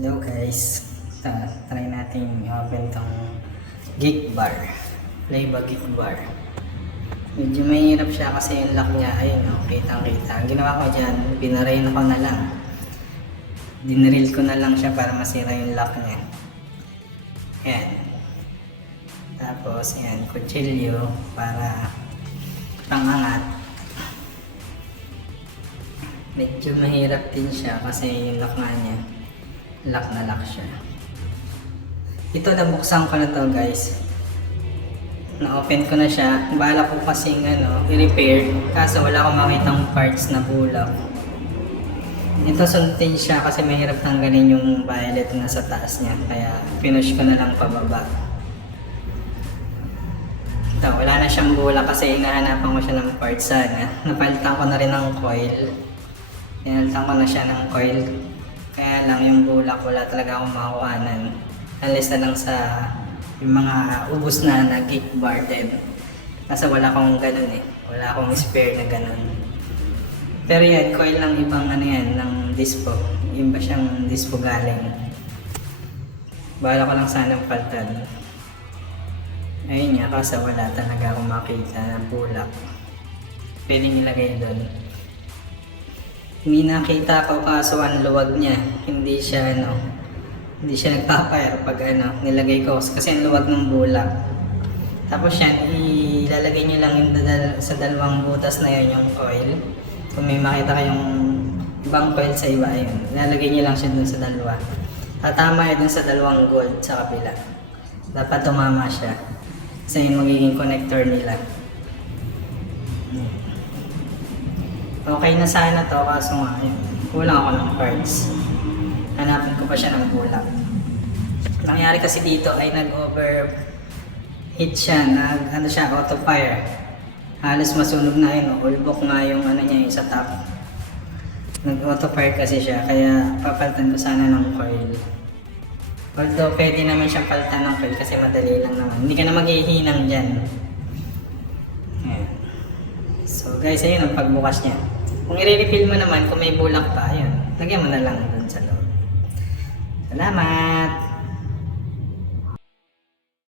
Hello guys, try natin i-open tong geek bar, Playba geek bar. Medyo mahirap siya kasi yung lock niya, ayun o, kitang kita. Ang ginawa ko dyan, binarayin ko na lang. Dinril ko na lang siya para masira yung lock niya. Ayan. Tapos ayan, kutsilyo para pangangat. Medyo mahirap din siya kasi yung lock nga niya, lock na lock siya. Ito, nabuksan ko na to guys. Na-open ko na siya. Bala ko kasing i-repair. Kaso wala akong makitang parts na bulag. Ito, sundin siya kasi mahirap tanggalin yung violet na sa taas niya. Kaya pinush ko na lang pababa. Ito, wala na siyang bulag kasi hinahanapan ko siya ng parts sana. Napalitan ko na rin ng coil. Pinalitan ko na siya ng coil. Kaya lang yung bulak wala talaga akong makuhanan. Unless na lang sa yung mga ubos na geek bar din. Kasi wala akong ganun eh. Wala akong spare na ganun. Pero yan, coil lang ibang yan, ng dispo. Iba siyang dispo galing. Bahala ko lang sanang paltan. Ayun nga, kasi wala talaga akong makita na bulak. Pwedeng ilagay doon. Hindi nakita ko kaso ang luwag niya. Hindi siya hindi siya nagpapire pag nilagay ko kasi ang luwag ng bulak. Tapos yan, ilalagay niyo lang yung sa dalawang butas na yun yung coil. Kung may makita kayong ibang coil sa iba, ayun, ilalagay niyo lang siya dun sa dalawa. Tatama yun dun sa dalawang gold sa kabila. Dapat tumama siya kasi yung magiging connector nila. Okay na sana to kaso nga yun, kulang ako ng parts. Hanapin ko pa siya ng bulak. Nangyari kasi dito ay nag-overheat siya, siya, auto fire. Halos masunog na yun, ulbok nga yung niya yung sa top. Nag-auto fire kasi siya, kaya papalitan ko sana ng coil. Although pwede naman siyang palitan ng coil kasi madali lang naman. Hindi ka na maghihinang dyan. Ayan. So guys, ayun ang pagbukas niya. Kung i-refill mo naman, kung may bulak pa, ayun, lagyan mo na lang dun sa loob. Salamat!